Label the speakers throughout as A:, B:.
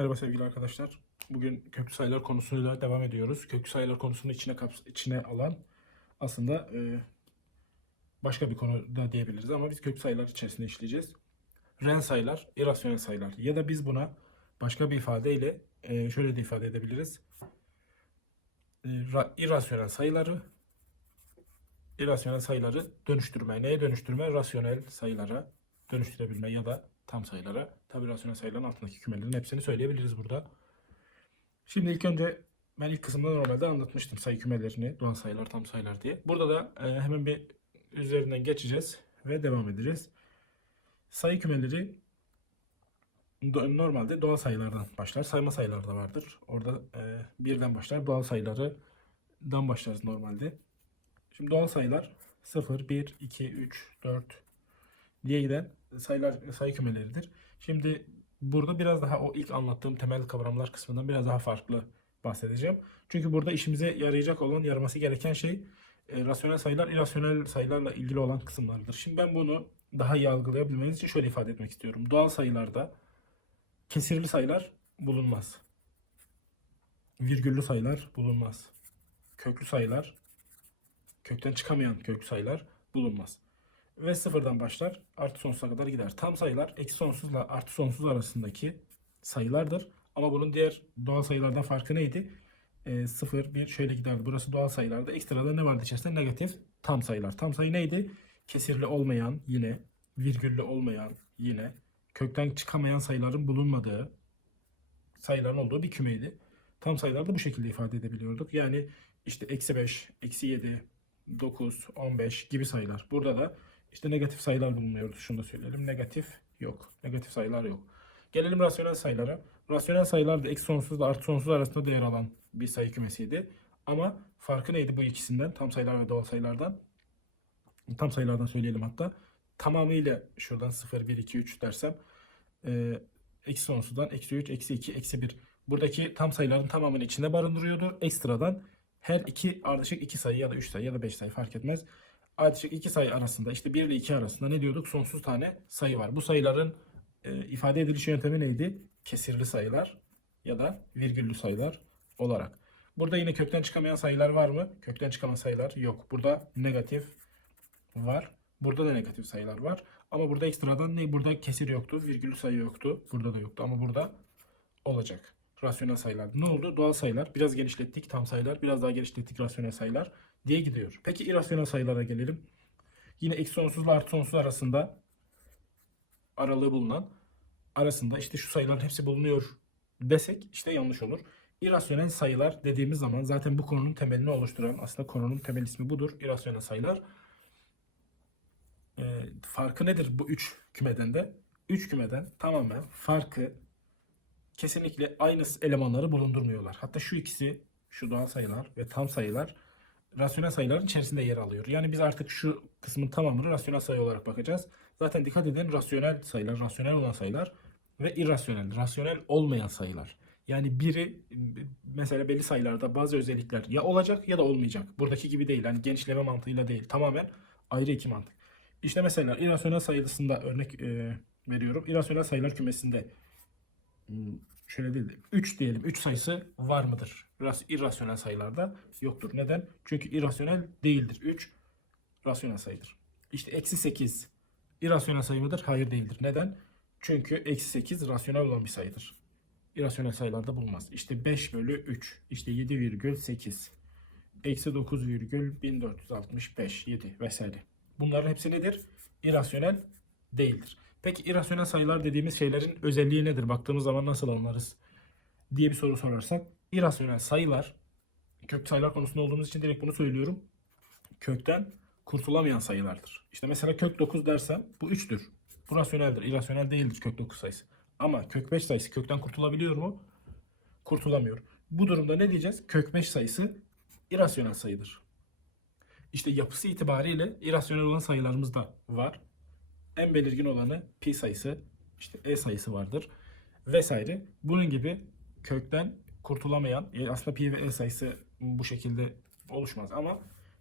A: Merhaba sevgili arkadaşlar. Bugün köklü sayılar konusuyla devam ediyoruz. Köklü sayılar konusunu içine kaps içine alan aslında e, başka bir konu da diyebiliriz ama biz köklü sayılar içerisinde işleyeceğiz. Reel sayılar, irrasyonel sayılar ya da biz buna başka bir ifadeyle e, şöyle de ifade edebiliriz. E, ra- irrasyonel sayıları irrasyonel sayıları dönüştürme. Neye dönüştürme? Rasyonel sayılara dönüştürebilme ya da tam sayılara. Tabi rasyonel sayıların altındaki kümelerin hepsini söyleyebiliriz burada. Şimdi ilk önce ben ilk kısımda normalde anlatmıştım sayı kümelerini, doğal sayılar, tam sayılar diye. Burada da e, hemen bir üzerinden geçeceğiz ve devam edeceğiz. Sayı kümeleri normalde doğal sayılardan başlar. Sayma sayılar da vardır. Orada e, birden başlar. Doğal sayılardan başlarız normalde. Şimdi doğal sayılar 0, 1, 2, 3, 4 diye giden sayılar sayı kümeleridir. Şimdi burada biraz daha o ilk anlattığım temel kavramlar kısmından biraz daha farklı bahsedeceğim. Çünkü burada işimize yarayacak olan, yaraması gereken şey e, rasyonel sayılar, irrasyonel sayılarla ilgili olan kısımlardır. Şimdi ben bunu daha iyi algılayabilmeniz için şöyle ifade etmek istiyorum. Doğal sayılarda kesirli sayılar bulunmaz. Virgüllü sayılar bulunmaz. Köklü sayılar, kökten çıkamayan köklü sayılar bulunmaz ve sıfırdan başlar artı sonsuza kadar gider. Tam sayılar eksi sonsuzla artı sonsuz arasındaki sayılardır. Ama bunun diğer doğal sayılardan farkı neydi? E, 0, 1 şöyle giderdi. Burası doğal sayılarda. Ekstrada ne vardı içerisinde? Negatif tam sayılar. Tam sayı neydi? Kesirli olmayan yine, virgüllü olmayan yine, kökten çıkamayan sayıların bulunmadığı sayıların olduğu bir kümeydi. Tam sayılarda bu şekilde ifade edebiliyorduk. Yani işte eksi 5, eksi 7, 9, 15 gibi sayılar. Burada da işte negatif sayılar bulunuyordu. Şunu da söyleyelim. Negatif yok. Negatif sayılar yok. Gelelim rasyonel sayılara. Rasyonel sayılar da eksi sonsuzla artı sonsuz arasında değer alan bir sayı kümesiydi. Ama farkı neydi bu ikisinden? Tam sayılar ve doğal sayılardan. Tam sayılardan söyleyelim hatta. Tamamıyla şuradan 0, 1, 2, 3 dersem e, eksi sonsuzdan eksi 3, eksi 2, eksi 1. Buradaki tam sayıların tamamını içinde barındırıyordu. Ekstradan her iki ardışık iki sayı ya da 3 sayı ya da 5 sayı fark etmez. Ardışık iki sayı arasında işte 1 ile 2 arasında ne diyorduk? Sonsuz tane sayı var. Bu sayıların e, ifade ediliş yöntemi neydi? Kesirli sayılar ya da virgüllü sayılar olarak. Burada yine kökten çıkamayan sayılar var mı? Kökten çıkamayan sayılar yok. Burada negatif var. Burada da negatif sayılar var. Ama burada ekstradan ne? Burada kesir yoktu. Virgüllü sayı yoktu. Burada da yoktu. Ama burada olacak. Rasyonel sayılar. Ne oldu? Doğal sayılar. Biraz genişlettik. Tam sayılar. Biraz daha genişlettik. Rasyonel sayılar diye gidiyor. Peki irrasyonel sayılara gelelim. Yine eksi sonsuzla artı sonsuz arasında aralığı bulunan arasında işte şu sayıların hepsi bulunuyor desek işte yanlış olur. İrrasyonel sayılar dediğimiz zaman zaten bu konunun temelini oluşturan aslında konunun temel ismi budur. İrrasyonel sayılar. Ee, farkı nedir bu üç kümeden de? Üç kümeden tamamen farkı kesinlikle aynı elemanları bulundurmuyorlar. Hatta şu ikisi şu doğal sayılar ve tam sayılar rasyonel sayıların içerisinde yer alıyor. Yani biz artık şu kısmın tamamını rasyonel sayı olarak bakacağız. Zaten dikkat edin rasyonel sayılar, rasyonel olan sayılar ve irrasyonel, rasyonel olmayan sayılar. Yani biri mesela belli sayılarda bazı özellikler ya olacak ya da olmayacak. Buradaki gibi değil. Yani genişleme mantığıyla değil. Tamamen ayrı iki mantık. İşte mesela irrasyonel sayısında örnek e, veriyorum. İrrasyonel sayılar kümesinde hmm, şöyle değil de 3 diyelim. 3 sayısı var mıdır? Ras- irrasyonel sayılarda yoktur. Neden? Çünkü irrasyonel değildir. 3 rasyonel sayıdır. İşte eksi 8 irrasyonel sayı mıdır? Hayır değildir. Neden? Çünkü eksi 8 rasyonel olan bir sayıdır. İrrasyonel sayılarda bulunmaz. İşte 5 bölü 3. İşte 7,8. Eksi 9,1465. 7 vesaire. Bunların hepsi nedir? İrrasyonel değildir. Peki irrasyonel sayılar dediğimiz şeylerin özelliği nedir? Baktığımız zaman nasıl anlarız? diye bir soru sorarsak irrasyonel sayılar kök sayılar konusunda olduğumuz için direkt bunu söylüyorum. Kökten kurtulamayan sayılardır. İşte mesela kök 9 dersem bu 3'tür. Bu rasyoneldir. İrrasyonel değildir kök 9 sayısı. Ama kök 5 sayısı kökten kurtulabiliyor mu? Kurtulamıyor. Bu durumda ne diyeceğiz? Kök 5 sayısı irrasyonel sayıdır. İşte yapısı itibariyle irrasyonel olan sayılarımız da var. En belirgin olanı pi sayısı, işte e sayısı vardır vesaire. Bunun gibi kökten kurtulamayan, e, aslında pi ve e sayısı bu şekilde oluşmaz ama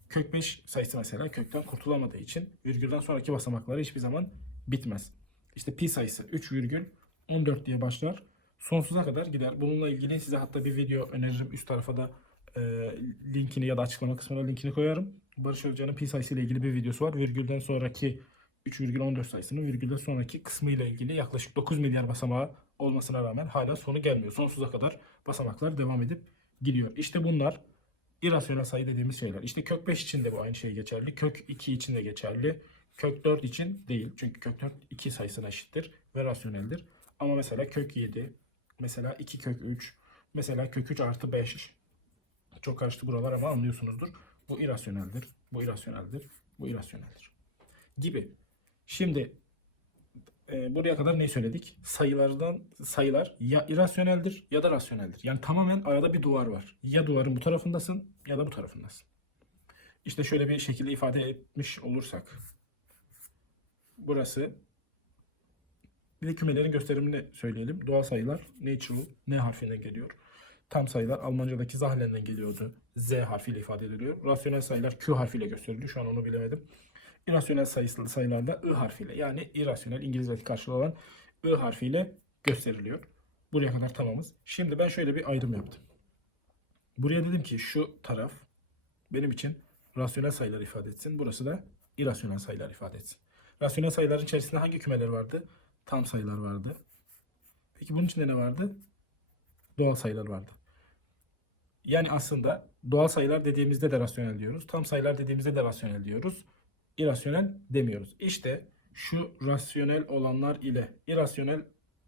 A: kök 5 sayısı mesela kökten kurtulamadığı için virgülden sonraki basamakları hiçbir zaman bitmez. İşte pi sayısı 3 virgül 14 diye başlar. sonsuza kadar gider. Bununla ilgili size hatta bir video öneririm. Üst tarafa da e, linkini ya da açıklama kısmına linkini koyarım. Barış Özcan'ın pi sayısı ile ilgili bir videosu var. Virgülden sonraki 3,14 sayısının virgülden sonraki kısmı ile ilgili yaklaşık 9 milyar basamağı olmasına rağmen hala sonu gelmiyor. Sonsuza kadar basamaklar devam edip gidiyor. İşte bunlar irrasyonel sayı dediğimiz şeyler. İşte kök 5 için de bu aynı şey geçerli. Kök 2 için de geçerli. Kök 4 için değil. Çünkü kök 4 2 sayısına eşittir ve rasyoneldir. Ama mesela kök 7, mesela 2 kök 3, mesela kök 3 artı 5. Çok karıştı buralar ama anlıyorsunuzdur. Bu irrasyoneldir, bu irrasyoneldir, bu irrasyoneldir. Gibi. Şimdi e, buraya kadar ne söyledik? Sayılardan sayılar ya irrasyoneldir ya da rasyoneldir. Yani tamamen arada bir duvar var. Ya duvarın bu tarafındasın ya da bu tarafındasın. İşte şöyle bir şekilde ifade etmiş olursak. Burası bir de kümelerin gösterimini söyleyelim. Doğal sayılar natural N harfinden geliyor. Tam sayılar Almancadaki Zahlen'den geliyordu. Z harfiyle ifade ediliyor. Rasyonel sayılar Q harfiyle gösteriliyor. Şu an onu bilemedim. İrrasyonel sayısal sayılarda I harfiyle yani irrasyonel İngilizce'deki karşılığı olan I harfiyle gösteriliyor. Buraya kadar tamamız. Şimdi ben şöyle bir ayrım yaptım. Buraya dedim ki şu taraf benim için rasyonel sayılar ifade etsin. Burası da irrasyonel sayılar ifade etsin. Rasyonel sayıların içerisinde hangi kümeler vardı? Tam sayılar vardı. Peki bunun içinde ne vardı? Doğal sayılar vardı. Yani aslında doğal sayılar dediğimizde de rasyonel diyoruz. Tam sayılar dediğimizde de rasyonel diyoruz. İrrasyonel demiyoruz. İşte şu rasyonel olanlar ile irrasyonel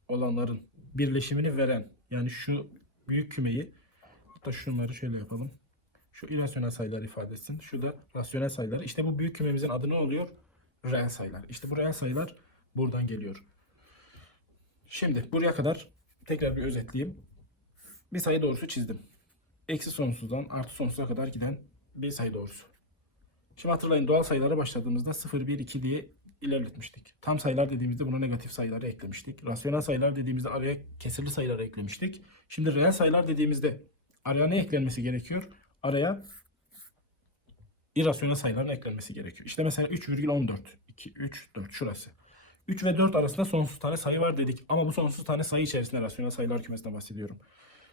A: olanların birleşimini veren yani şu büyük kümeyi hatta şunları şöyle yapalım. Şu irrasyonel sayılar ifade etsin. Şu da rasyonel sayılar. İşte bu büyük kümemizin adı ne oluyor? Reel sayılar. İşte bu reel sayılar buradan geliyor. Şimdi buraya kadar tekrar bir özetleyeyim. Bir sayı doğrusu çizdim. Eksi sonsuzdan artı sonsuza kadar giden bir sayı doğrusu. Şimdi hatırlayın doğal sayılara başladığımızda 0, 1, 2 diye ilerletmiştik. Tam sayılar dediğimizde buna negatif sayıları eklemiştik. Rasyonel sayılar dediğimizde araya kesirli sayıları eklemiştik. Şimdi reel sayılar dediğimizde araya ne eklenmesi gerekiyor? Araya irrasyonel sayıların eklenmesi gerekiyor. İşte mesela 3,14. 2, 3, 4 şurası. 3 ve 4 arasında sonsuz tane sayı var dedik. Ama bu sonsuz tane sayı içerisinde rasyonel sayılar kümesinden bahsediyorum.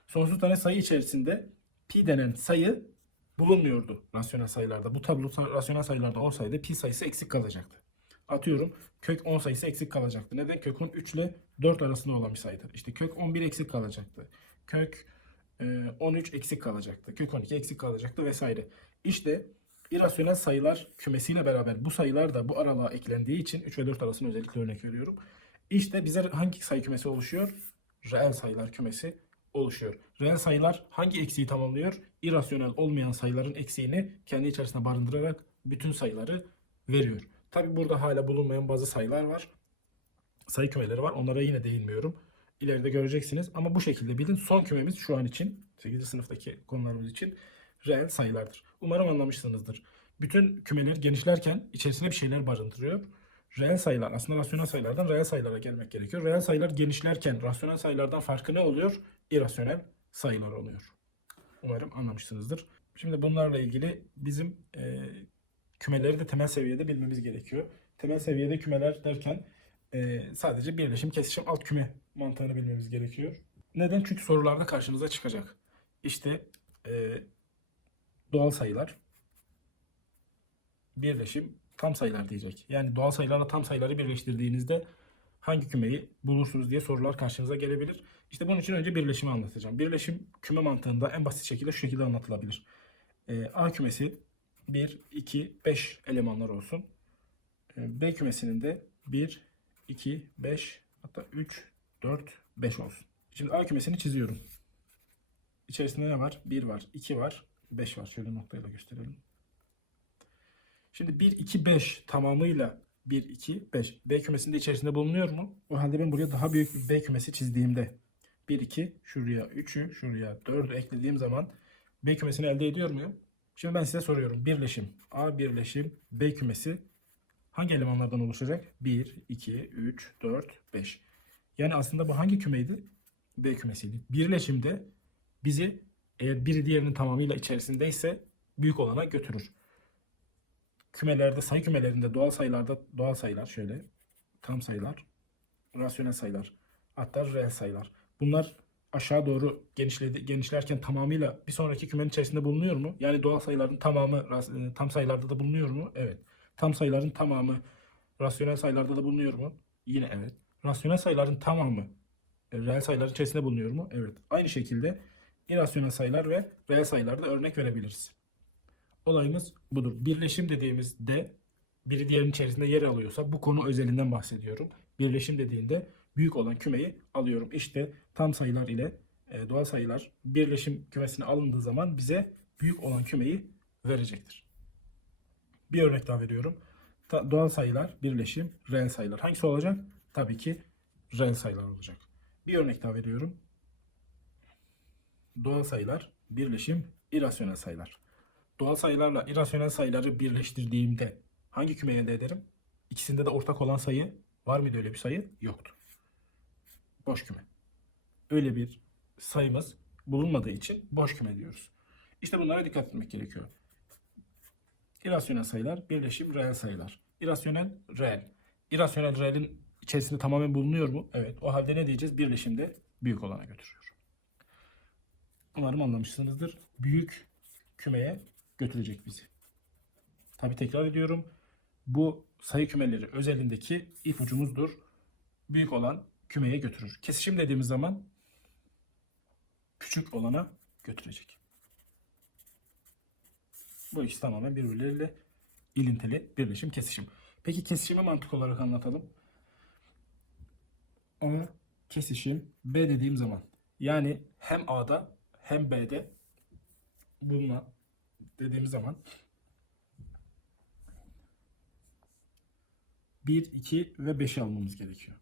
A: Sonsuz tane sayı içerisinde pi denen sayı bulunmuyordu rasyonel sayılarda. Bu tablo rasyonel sayılarda olsaydı pi sayısı eksik kalacaktı. Atıyorum kök 10 sayısı eksik kalacaktı. Neden? Kök 10 3 ile 4 arasında olan bir sayıdır. İşte kök 11 eksik kalacaktı. Kök e, 13 eksik kalacaktı. Kök 12 eksik kalacaktı vesaire. İşte irrasyonel sayılar kümesiyle beraber bu sayılar da bu aralığa eklendiği için 3 ve 4 arasında özellikle örnek veriyorum. İşte bize hangi sayı kümesi oluşuyor? Reel sayılar kümesi oluşuyor. Reel sayılar hangi eksiği tamamlıyor? İrrasyonel olmayan sayıların eksiğini kendi içerisinde barındırarak bütün sayıları veriyor. Tabi burada hala bulunmayan bazı sayılar var. Sayı kümeleri var. Onlara yine değinmiyorum. İleride göreceksiniz. Ama bu şekilde bilin. Son kümemiz şu an için 8. sınıftaki konularımız için reel sayılardır. Umarım anlamışsınızdır. Bütün kümeler genişlerken içerisine bir şeyler barındırıyor. Reel sayılar aslında rasyonel sayılardan reel sayılara gelmek gerekiyor. Reel sayılar genişlerken rasyonel sayılardan farkı ne oluyor? İrrasyonel sayılar oluyor. Umarım anlamışsınızdır. Şimdi bunlarla ilgili bizim e, kümeleri de temel seviyede bilmemiz gerekiyor. Temel seviyede kümeler derken e, sadece birleşim, kesişim, alt küme mantığını bilmemiz gerekiyor. Neden? Çünkü sorularda karşınıza çıkacak. İşte e, doğal sayılar, birleşim, tam sayılar diyecek. Yani doğal sayılarla tam sayıları birleştirdiğinizde hangi kümeyi bulursunuz diye sorular karşınıza gelebilir. İşte bunun için önce birleşimi anlatacağım. Birleşim küme mantığında en basit şekilde şu şekilde anlatılabilir. Ee, A kümesi 1, 2, 5 elemanlar olsun. Ee, B kümesinin de 1, 2, 5 hatta 3, 4, 5 olsun. Şimdi A kümesini çiziyorum. İçerisinde ne var? 1 var, 2 var, 5 var. Şöyle noktayla gösterelim. Şimdi 1, 2, 5 tamamıyla 1, 2, 5. B kümesinde içerisinde bulunuyor mu? O halde ben buraya daha büyük bir B kümesi çizdiğimde 1, 2, şuraya 3'ü, şuraya 4'ü eklediğim zaman B kümesini elde ediyor muyum? Şimdi ben size soruyorum. Birleşim. A birleşim B kümesi hangi elemanlardan oluşacak? 1, 2, 3, 4, 5. Yani aslında bu hangi kümeydi? B kümesiydi. Birleşimde bizi eğer biri diğerinin tamamıyla içerisindeyse büyük olana götürür kümelerde sayı kümelerinde doğal sayılarda doğal sayılar şöyle tam sayılar, rasyonel sayılar, hatta reel sayılar. Bunlar aşağı doğru genişledi, genişlerken tamamıyla bir sonraki kümenin içerisinde bulunuyor mu? Yani doğal sayıların tamamı e, tam sayılarda da bulunuyor mu? Evet. Tam sayıların tamamı rasyonel sayılarda da bulunuyor mu? Yine evet. Rasyonel sayıların tamamı e, reel sayıların içerisinde bulunuyor mu? Evet. Aynı şekilde irrasyonel sayılar ve reel sayılarda örnek verebiliriz. Olayımız budur. Birleşim dediğimizde biri diğerinin içerisinde yer alıyorsa bu konu özelinden bahsediyorum. Birleşim dediğinde büyük olan kümeyi alıyorum. İşte tam sayılar ile e, doğal sayılar birleşim kümesine alındığı zaman bize büyük olan kümeyi verecektir. Bir örnek daha veriyorum. Ta- doğal sayılar birleşim reel sayılar. Hangisi olacak? Tabii ki reel sayılar olacak. Bir örnek daha veriyorum. Doğal sayılar birleşim irrasyonel sayılar. Doğal sayılarla irrasyonel sayıları birleştirdiğimde hangi kümeyi elde ederim? İkisinde de ortak olan sayı var mıydı öyle bir sayı? Yoktu. Boş küme. Öyle bir sayımız bulunmadığı için boş küme diyoruz. İşte bunlara dikkat etmek gerekiyor. İrrasyonel sayılar, birleşim reel sayılar. İrrasyonel, reel. İrrasyonel reelin içerisinde tamamen bulunuyor mu? Evet. O halde ne diyeceğiz? Birleşimde büyük olana götürüyor. Umarım anlamışsınızdır. Büyük kümeye götürecek bizi. Tabi tekrar ediyorum. Bu sayı kümeleri özelindeki ipucumuzdur. Büyük olan kümeye götürür. Kesişim dediğimiz zaman küçük olana götürecek. Bu ikisi tamamen birbirleriyle ilintili birleşim kesişim. Peki kesişimi mantık olarak anlatalım. A kesişim B dediğim zaman yani hem A'da hem B'de bulunan dediğimiz zaman 1, 2 ve 5'i almamız gerekiyor.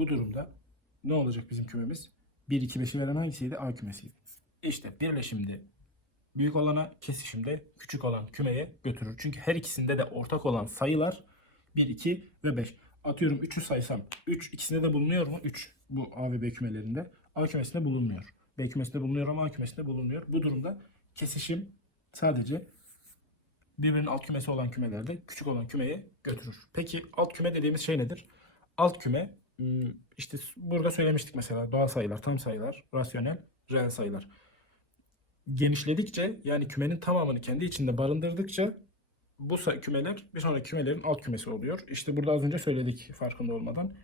A: Bu durumda ne olacak bizim kümemiz? 1, 2, 5'i veren hangisiydi? A kümesiydi. İşte birleşimde büyük olana, kesişimde küçük olan kümeye götürür. Çünkü her ikisinde de ortak olan sayılar 1, 2 ve 5. Atıyorum 3'ü saysam 3 ikisinde de bulunuyor mu? 3 bu A ve B kümelerinde. A kümesinde bulunmuyor. B kümesinde bulunuyor ama A kümesinde bulunmuyor. Bu durumda kesişim sadece birbirinin alt kümesi olan kümelerde küçük olan kümeye götürür. Peki alt küme dediğimiz şey nedir? Alt küme işte burada söylemiştik mesela doğal sayılar, tam sayılar, rasyonel, reel sayılar. Genişledikçe yani kümenin tamamını kendi içinde barındırdıkça bu kümeler bir sonraki kümelerin alt kümesi oluyor. İşte burada az önce söyledik farkında olmadan.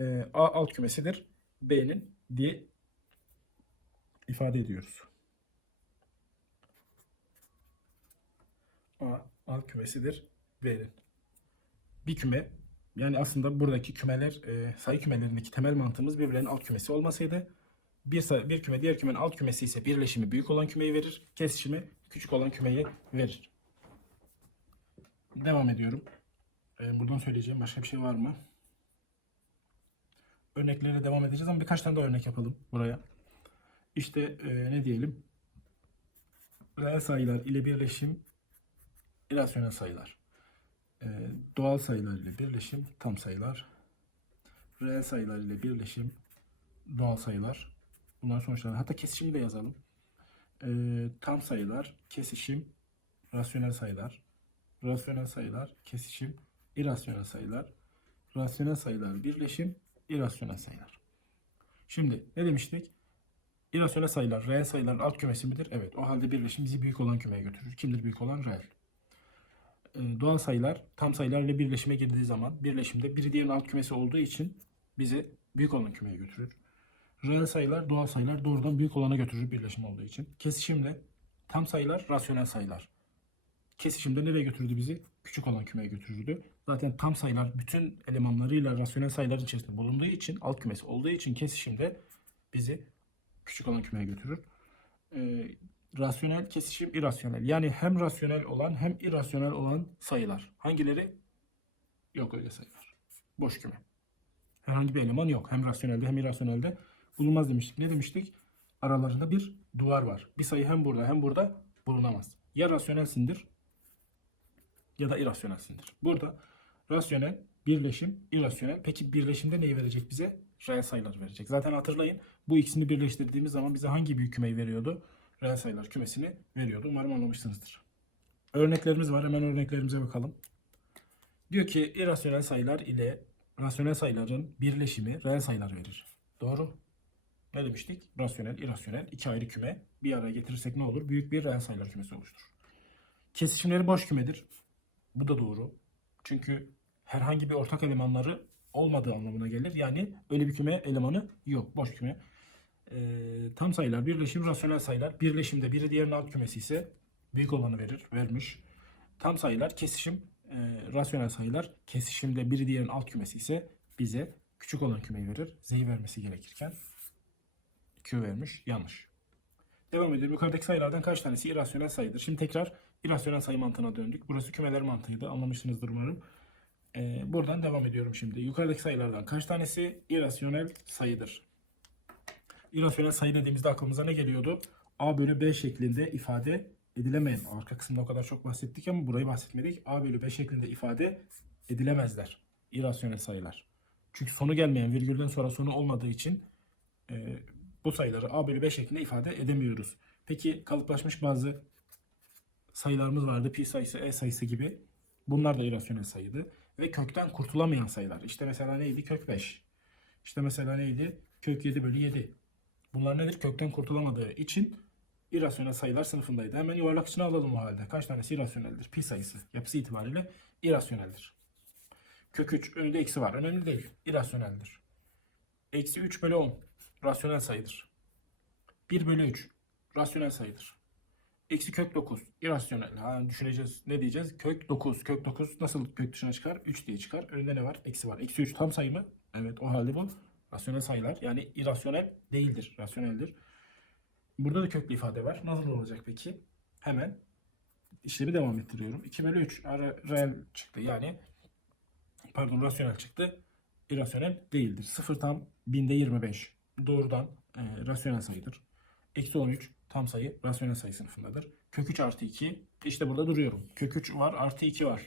A: Ee, A alt kümesidir. B'nin diye ifade ediyoruz. A alt kümesidir B'nin. Bir küme yani aslında buradaki kümeler e, sayı kümelerindeki temel mantığımız birbirlerinin alt kümesi olmasıydı. Bir, say- bir küme diğer kümenin alt kümesi ise birleşimi büyük olan kümeyi verir. Kesişimi küçük olan kümeyi verir. Devam ediyorum. E, buradan söyleyeceğim başka bir şey var mı? Örneklere devam edeceğiz ama birkaç tane daha örnek yapalım buraya. İşte e, ne diyelim? Reel sayılar ile birleşim irrasyonel sayılar. Ee, doğal sayılar ile birleşim tam sayılar. Reel sayılar ile birleşim doğal sayılar. Bunlar sonuçları. Hatta kesişimi de yazalım. Ee, tam sayılar, kesişim, rasyonel sayılar. Rasyonel sayılar, kesişim, irrasyonel sayılar. Rasyonel sayılar, birleşim, irrasyonel sayılar. Şimdi ne demiştik? İrrasyonel sayılar, reel sayıların alt kümesi midir? Evet. O halde birleşim bizi büyük olan kümeye götürür. Kimdir büyük olan? Reel. Ee, doğal sayılar tam sayılar ile birleşime girdiği zaman birleşimde biri diğerinin alt kümesi olduğu için bizi büyük olan kümeye götürür. Reel sayılar doğal sayılar doğrudan büyük olana götürür birleşim olduğu için. Kesişimde tam sayılar rasyonel sayılar. Kesişimde nereye götürdü bizi? Küçük olan kümeye götürürdü. Zaten tam sayılar bütün elemanlarıyla rasyonel sayıların içerisinde bulunduğu için alt kümesi olduğu için kesişimde bizi küçük olan kümeye götürür. Ee, rasyonel kesişim irrasyonel. Yani hem rasyonel olan hem irrasyonel olan sayılar. Hangileri? Yok öyle sayılar. Boş küme. Herhangi bir eleman yok. Hem rasyonelde hem irrasyonelde bulunmaz demiştik. Ne demiştik? Aralarında bir duvar var. Bir sayı hem burada hem burada bulunamaz. Ya rasyonelsindir ya da irrasyonelsindir. Burada rasyonel, birleşim, irrasyonel. Peki birleşimde neyi verecek bize? Reel sayılar verecek. Zaten hatırlayın bu ikisini birleştirdiğimiz zaman bize hangi büyük kümeyi veriyordu? Reel sayılar kümesini veriyordu. Umarım anlamışsınızdır. Örneklerimiz var. Hemen örneklerimize bakalım. Diyor ki irrasyonel sayılar ile rasyonel sayıların birleşimi reel sayılar verir. Doğru. Ne demiştik? Rasyonel, irrasyonel iki ayrı küme bir araya getirirsek ne olur? Büyük bir reel sayılar kümesi oluşturur. Kesişimleri boş kümedir. Bu da doğru. Çünkü herhangi bir ortak elemanları olmadığı anlamına gelir. Yani öyle bir küme elemanı yok. Boş küme. Ee, tam sayılar, birleşim, rasyonel sayılar. Birleşimde biri diğerinin alt kümesi ise büyük olanı verir, vermiş. Tam sayılar, kesişim, e, rasyonel sayılar. Kesişimde biri diğerinin alt kümesi ise bize küçük olan kümeyi verir. Z'yi vermesi gerekirken Q vermiş. Yanlış. Devam edelim. Yukarıdaki sayılardan kaç tanesi irrasyonel sayıdır? Şimdi tekrar irrasyonel sayı mantığına döndük. Burası kümeler mantığıydı. Anlamışsınızdır umarım. Ee, buradan devam ediyorum şimdi. Yukarıdaki sayılardan kaç tanesi irrasyonel sayıdır? İrrasyonel sayı dediğimizde aklımıza ne geliyordu? A bölü B şeklinde ifade edilemeyen. Arka kısımda o kadar çok bahsettik ama burayı bahsetmedik. A bölü B şeklinde ifade edilemezler. İrrasyonel sayılar. Çünkü sonu gelmeyen virgülden sonra sonu olmadığı için e, bu sayıları A bölü B şeklinde ifade edemiyoruz. Peki kalıplaşmış bazı sayılarımız vardı. Pi sayısı, E sayısı gibi. Bunlar da irrasyonel sayıydı. Ve kökten kurtulamayan sayılar. İşte mesela neydi? Kök 5. İşte mesela neydi? Kök 7 bölü 7. Bunlar nedir? Kökten kurtulamadığı için irrasyonel sayılar sınıfındaydı. Hemen yuvarlak içine alalım o halde. Kaç tanesi irrasyoneldir? Pi sayısı yapısı itibariyle irrasyoneldir. Kök 3 önünde eksi var. Önemli değil. İrrasyoneldir. Eksi 3 bölü 10 rasyonel sayıdır. 1 bölü 3 rasyonel sayıdır. Eksi kök 9 irrasyonel. Ha, düşüneceğiz. Ne diyeceğiz? Kök 9. Kök 9 nasıl kök dışına çıkar? 3 diye çıkar. Önünde ne var? Eksi var. Eksi 3 tam sayı mı? Evet o halde bu rasyonel sayılar. Yani irrasyonel değildir. Rasyoneldir. Burada da köklü ifade var. Nasıl olacak peki? Hemen işlemi devam ettiriyorum. 2 bölü 3 ara- reel çıktı. Yani pardon rasyonel çıktı. İrrasyonel değildir. 0 tam binde 25. Doğrudan e, rasyonel sayıdır. Eksi 13 tam sayı rasyonel sayı sınıfındadır. Kök 3 artı 2 işte burada duruyorum. Kök 3 var artı 2 var.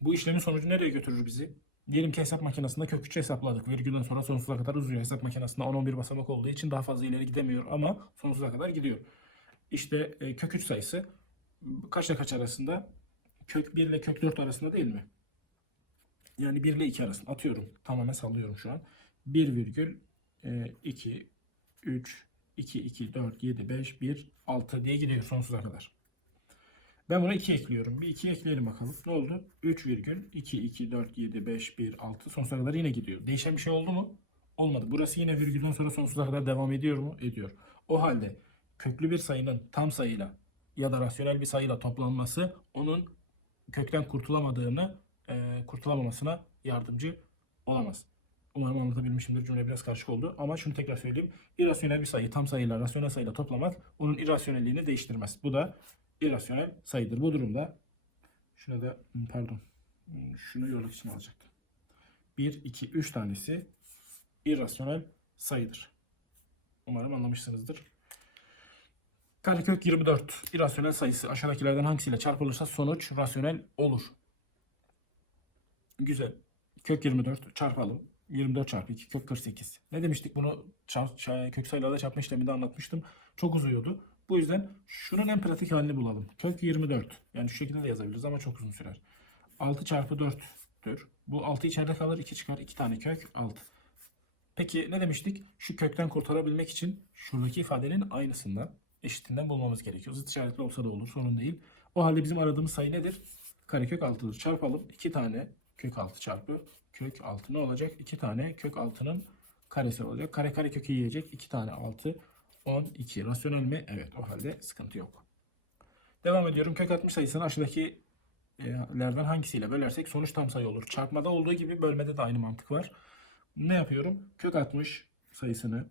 A: Bu işlemin sonucu nereye götürür bizi? Diyelim ki hesap makinesinde kök 3'ü hesapladık. Virgülden sonra sonsuza kadar uzuyor. Hesap makinesinde 10-11 basamak olduğu için daha fazla ileri gidemiyor ama sonsuza kadar gidiyor. İşte e, kök 3 sayısı kaçla kaç arasında? Kök 1 ile kök 4 arasında değil mi? Yani 1 ile 2 arasında atıyorum. Tamamen sallıyorum şu an. 1 virgül e, 2 3 2 2 4 7 5 1 6 diye gidiyor sonsuza kadar. Ben buna 2 ekliyorum. Bir 2 ekleyelim bakalım. Ne oldu? 3 virgül 2 2 4 7 5 1 6 sonsuza kadar yine gidiyor. Değişen bir şey oldu mu? Olmadı. Burası yine virgülden sonra sonsuza kadar devam ediyor mu? Ediyor. O halde köklü bir sayının tam sayıyla ya da rasyonel bir sayıyla toplanması onun kökten kurtulamadığını e, kurtulamamasına yardımcı olamaz. Umarım anlatabilmişimdir. Cümle biraz karışık oldu. Ama şunu tekrar söyleyeyim. İrrasyonel bir sayı tam sayıyla rasyonel sayıyla toplamak onun irrasyonelliğini değiştirmez. Bu da irrasyonel sayıdır. Bu durumda şuna da pardon şunu yoluk için alacaktım. 1, 2, 3 tanesi irrasyonel sayıdır. Umarım anlamışsınızdır. Karekök 24 irrasyonel sayısı aşağıdakilerden hangisiyle çarpılırsa sonuç rasyonel olur. Güzel. Kök 24 çarpalım. 24 çarpı 2 kök 48. Ne demiştik bunu kök sayılarla çarpma işleminde anlatmıştım. Çok uzuyordu. Bu yüzden şunun en pratik halini bulalım. Kök 24. Yani şu şekilde de yazabiliriz ama çok uzun sürer. 6 çarpı 4'tür. Bu 6 içeride kalır. 2 çıkar. 2 tane kök 6. Peki ne demiştik? Şu kökten kurtarabilmek için şuradaki ifadenin aynısından eşitinden bulmamız gerekiyor. Zıt işaretli olsa da olur. Sorun değil. O halde bizim aradığımız sayı nedir? Karekök 6'dır. Çarpalım. 2 tane kök 6 çarpı kök 6 ne olacak? 2 tane kök 6'nın karesi olacak. Kare kare kökü yiyecek. 2 tane 6 12. Rasyonel mi? Evet. O halde sıkıntı yok. Devam ediyorum. Kök 60 sayısını aşağıdakilerden hangisiyle bölersek sonuç tam sayı olur. Çarpmada olduğu gibi bölmede de aynı mantık var. Ne yapıyorum? Kök 60 sayısını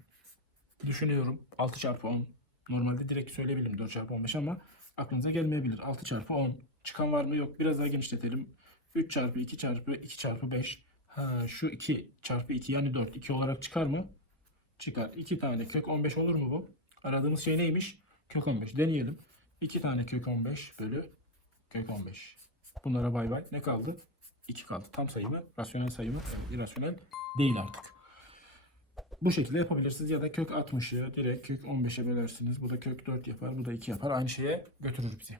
A: düşünüyorum. 6 çarpı 10. Normalde direkt söyleyebilirim 4 çarpı 15 ama aklınıza gelmeyebilir. 6 çarpı 10. Çıkan var mı? Yok. Biraz daha genişletelim. 3 çarpı 2 çarpı 2 çarpı 5. Ha, şu 2 çarpı 2 yani 4. 2 olarak çıkar mı? Çıkar. 2 tane kök 15 olur mu bu? Aradığımız şey neymiş? Kök 15. Deneyelim. 2 tane kök 15 bölü kök 15. Bunlara bay bay. Ne kaldı? 2 kaldı. Tam sayı mı? Rasyonel sayı mı? Yani irrasyonel değil artık. Bu şekilde yapabilirsiniz ya da kök 60'ı direkt kök 15'e bölersiniz. Bu da kök 4 yapar. Bu da 2 yapar. Aynı şeye götürür bizi.